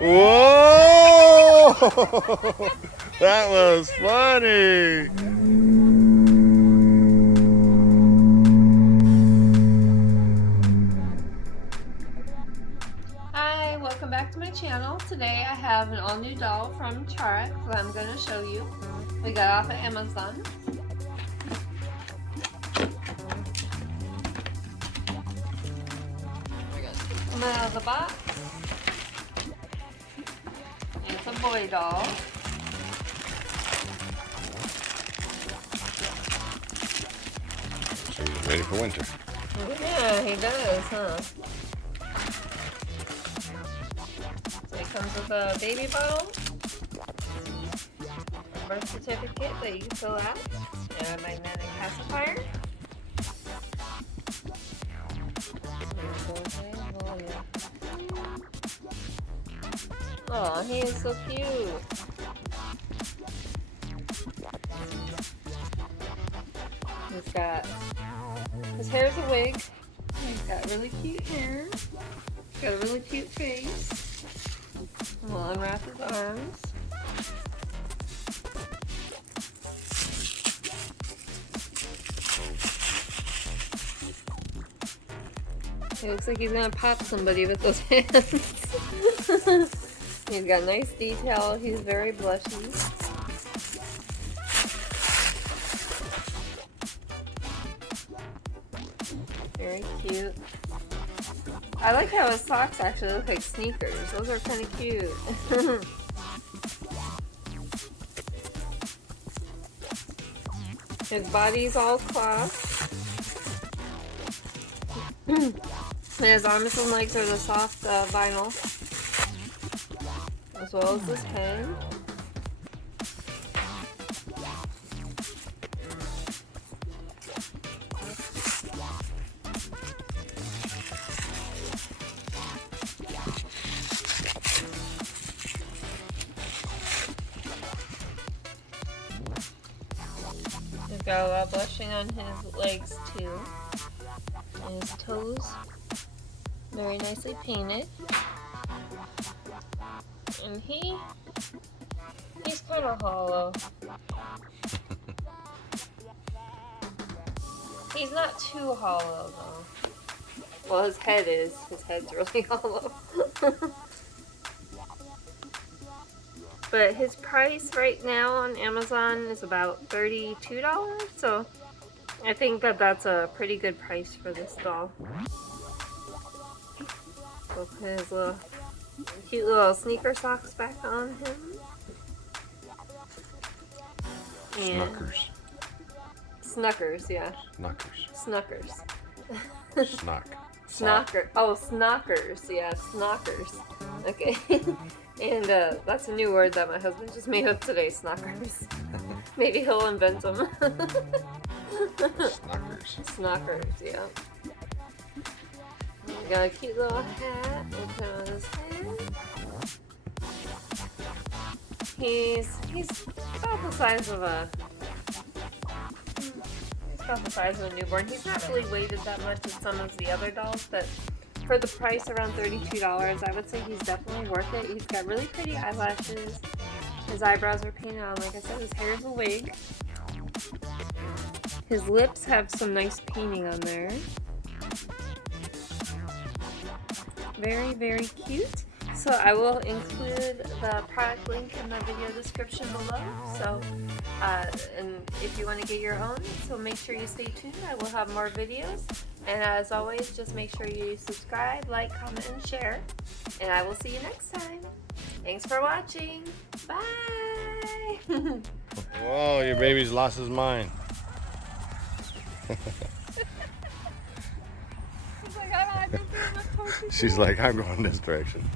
Whoa! That was funny. Hi, welcome back to my channel. Today I have an all-new doll from Charex that I'm going to show you. We got off of Amazon. We're going to take them out of the box. It's a boy doll. So he's ready for winter. Yeah, he does, huh? So he comes with a baby bottle, a birth certificate that you can fill out, and a magnetic pacifier. Oh, he is so cute. He's got, his hair's a wig. He's got really cute hair. He's got a really cute face. We'll unwrap his arms. He looks like he's gonna pop somebody with those hands. He's got nice detail. He's very blushy. Very cute. I like how his socks actually look like sneakers. Those are kind of cute. His body's all cloth. And his arms and legs are the soft vinyl, as well as this pen. He's got a lot of blushing on his legs too. And his toes, very nicely painted. And he's kind of hollow. He's not too hollow though. Well, his head is. His head's really hollow. But his price right now on Amazon is about $32, so I think that that's a pretty good price for this doll. We'll put his little cute little sneaker socks back on him. And Snuckers, yeah. Snuckers. Snock. Snocker. Oh, snockers. Yeah, snockers. Okay. And that's a new word that my husband just made up today, snockers. Maybe he'll invent them. Snockers, yeah. We got a cute little hat. We'll put on his head. He's about the size of a newborn. He's not really weighted that much as some of the other dolls, but for the price around $32, I would say he's definitely worth it. He's got really pretty eyelashes. His eyebrows are painted on. Like I said, his hair is a wig. His lips have some nice painting on there. Very, very cute. So I will include the product link in the video description below. So, and if you want to get your own, so make sure you stay tuned. I will have more videos. And as always, just make sure you subscribe, like, comment, and share. And I will see you next time. Thanks for watching. Bye. Whoa, your baby's lost his mind. She's like, I'm going this direction.